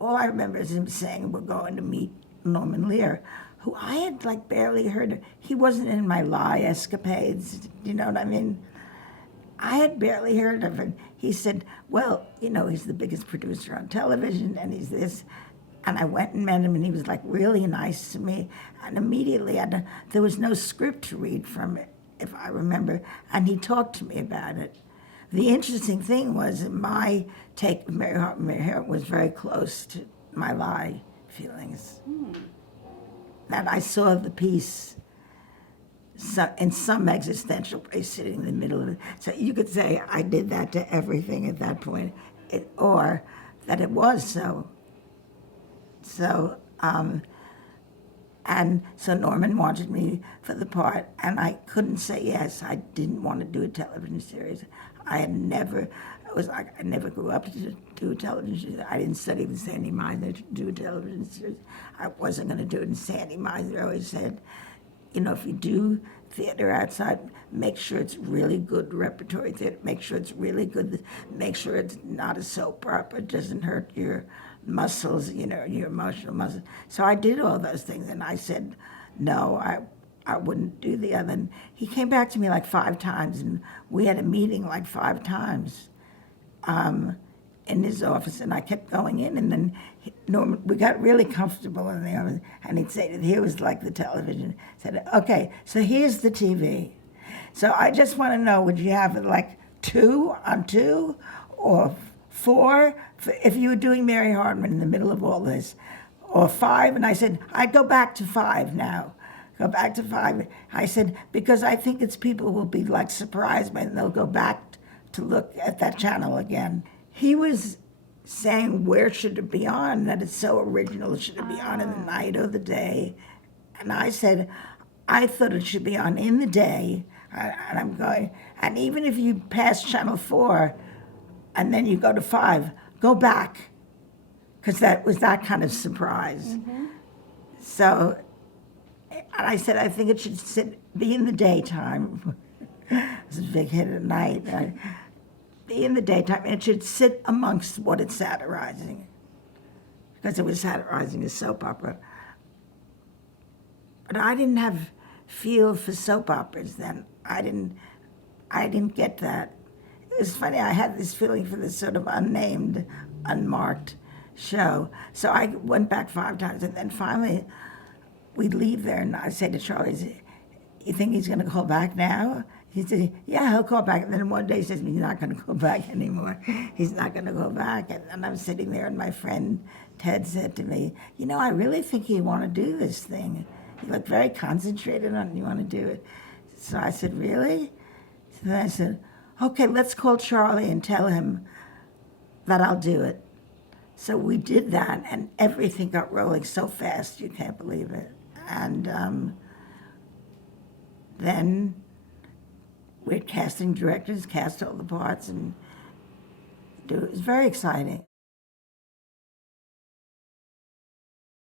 All I remember is him saying, we're going to meet Norman Lear, who I had like barely heard of. He wasn't in my lie escapades, you know what I mean? I had barely heard of him. He said, well, you know, he's the biggest producer on television and he's this. And I went and met him and he was like really nice to me. And immediately, there was no script to read from it, if I remember. And he talked to me about it. The interesting thing was that my take of Mary Hartman was very close to my lie feelings. That I saw the piece in some existential place sitting in the middle of it. So you could say I did that to everything at that point, or that it was so. And so Norman wanted me for the part, and I couldn't say yes. I didn't want to do a television series. I never grew up to do a television series. I didn't study with Sandy Meisner to do a television series. I wasn't going to do it. And Sandy Meisner always said, you know, if you do theater outside, make sure it's really good repertory theater. Make sure it's really good. Make sure it's not a soap opera. It doesn't hurt your muscles, you know, your emotional muscles. So I did all those things, and I said, no, I wouldn't do the other. And he came back to me like 5 times, and we had a meeting like 5 times in his office, and I kept going in, and then Norman, we got really comfortable in the office, and he'd say, here was like the television. He said, okay, so here's the TV. So I just want to know, would you have it like 2 on 2 or 4 if you were doing Mary Hartman in the middle of all this, or 5? And I said, I'd go back to 5 now. Go back to 5. I said, because I think it's people will be like surprised by it, and they'll go back to look at that channel again. He was saying, where should it be on? That it's so original. Should it be on in the night or the day? And I said, I thought it should be on in the day. And I'm going, and even if you pass channel 4 and then you go to 5, go back. Because that was that kind of surprise. So, and I said, I think it should be in the daytime. It's a big hit at night. Be in the daytime, and it should sit amongst what it's satirizing, because it was satirizing a soap opera. But I didn't have feel for soap operas then. I didn't get that. It was funny, I had this feeling for this sort of unnamed, unmarked show. So I went back 5 times, and then finally we'd leave there, and I say to Charlie, you think he's going to call back now? He said, yeah, he'll call back. And then one day he says, he's not going to go back anymore. He's not going to go back. And I'm sitting there, and my friend Ted said to me, you know, I really think you want to do this thing. You look very concentrated on it. You want to do it. So I said, really? So then I said, okay, let's call Charlie and tell him that I'll do it. So we did that, and everything got rolling so fast, you can't believe it. And then we're casting directors, cast all the parts, and it was very exciting.